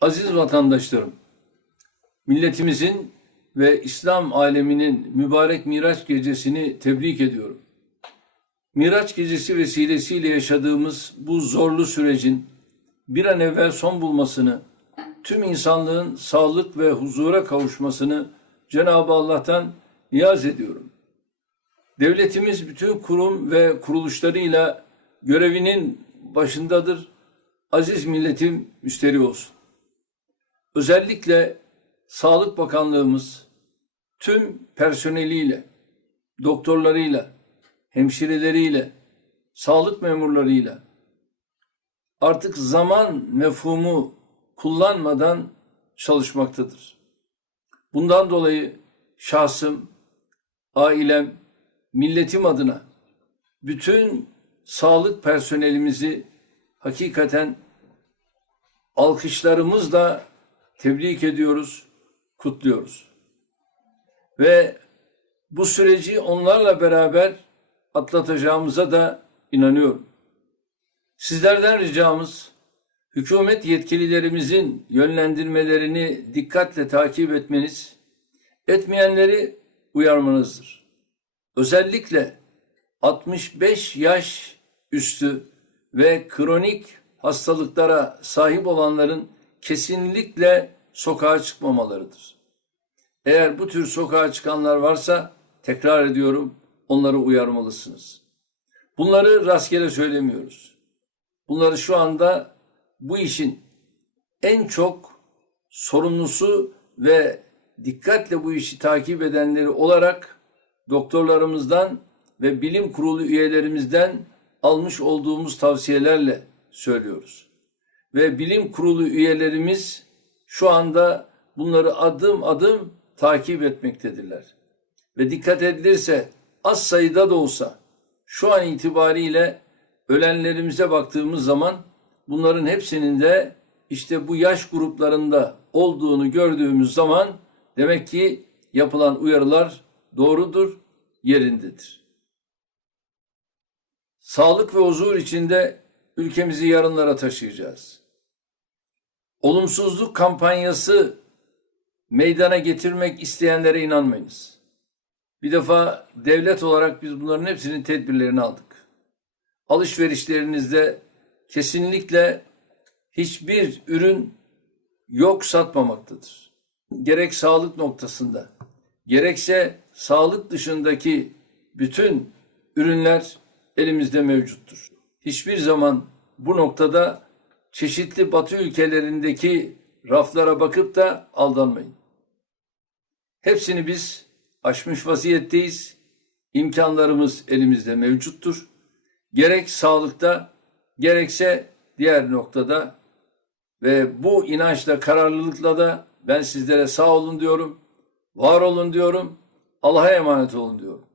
Aziz vatandaşlarım, milletimizin ve İslam aleminin mübarek Miraç gecesini tebrik ediyorum. Miraç gecesi vesilesiyle yaşadığımız bu zorlu sürecin bir an evvel son bulmasını, tüm insanlığın sağlık ve huzura kavuşmasını Cenab-ı Allah'tan niyaz ediyorum. Devletimiz bütün kurum ve kuruluşlarıyla görevinin başındadır. Aziz milletim müsterih olsun. Özellikle Sağlık Bakanlığımız tüm personeliyle, doktorlarıyla, hemşireleriyle, sağlık memurlarıyla artık zaman mefhumu kullanmadan çalışmaktadır. Bundan dolayı şahsım, ailem, milletim adına bütün sağlık personelimizi hakikaten alkışlarımızla tebrik ediyoruz, kutluyoruz. Ve bu süreci onlarla beraber atlatacağımıza da inanıyorum. Sizlerden ricamız, hükümet yetkililerimizin yönlendirmelerini dikkatle takip etmeniz, etmeyenleri uyarmanızdır. Özellikle 65 yaş üstü ve kronik hastalıklara sahip olanların kesinlikle sokağa çıkmamalarıdır. Eğer bu tür sokağa çıkanlar varsa, tekrar ediyorum, onları uyarmalısınız. Bunları rastgele söylemiyoruz. Bunları şu anda bu işin en çok sorumlusu ve dikkatle bu işi takip edenleri olarak doktorlarımızdan ve bilim kurulu üyelerimizden almış olduğumuz tavsiyelerle söylüyoruz. Ve bilim kurulu üyelerimiz şu anda bunları adım adım takip etmektedirler. Ve dikkat edilirse az sayıda da olsa şu an itibariyle ölenlerimize baktığımız zaman bunların hepsinin de işte bu yaş gruplarında olduğunu gördüğümüz zaman demek ki yapılan uyarılar doğrudur, yerindedir. Sağlık ve huzur içinde ülkemizi yarınlara taşıyacağız. Olumsuzluk kampanyası meydana getirmek isteyenlere inanmayınız. Bir defa devlet olarak biz bunların hepsinin tedbirlerini aldık. Alışverişlerinizde kesinlikle hiçbir ürün yok satmamaktadır. Gerek sağlık noktasında, gerekse sağlık dışındaki bütün ürünler elimizde mevcuttur. Hiçbir zaman bu noktada çeşitli Batı ülkelerindeki raflara bakıp da aldanmayın. Hepsini biz aşmış vaziyetteyiz. İmkanlarımız elimizde mevcuttur. Gerek sağlıkta, gerekse diğer noktada ve bu inançla, kararlılıkla da ben sizlere sağ olun diyorum, var olun diyorum, Allah'a emanet olun diyorum.